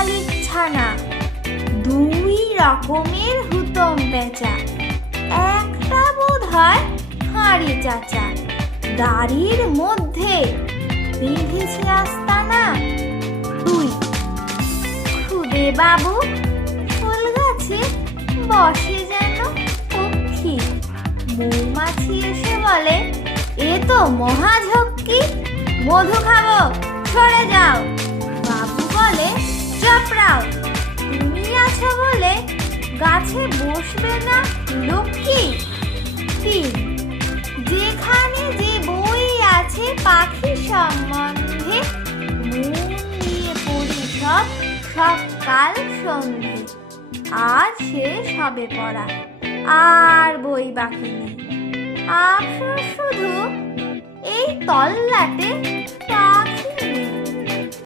শালিক ছানা, দুই রকমের হুতম পেঁচা, একটা বোধ হয় হাঁড়ি চাচা, দাড়ির মধ্যে বেঁধেছে আস্তানা। দুই, খুদে বাবু ফুল গাছে বসে যেন পক্ষী, মৌমাছি এসে বলে এ তো মহাঝক্কি, মধু খাবো সরে যাও। বাবু বলে চাপড়াও, তুমি আছো বলে গাছে বসবে না লক্ষ্মী। তিন, যেখানে যে বই আছে পাখি সম্বন্ধে, মন দিয়ে পড়ি সব সকাল সন্ধে। আজ শেষ হবে পড়া, আর বই বাকি নেই, আফসোস শুধু এই তল্লাটে পাখি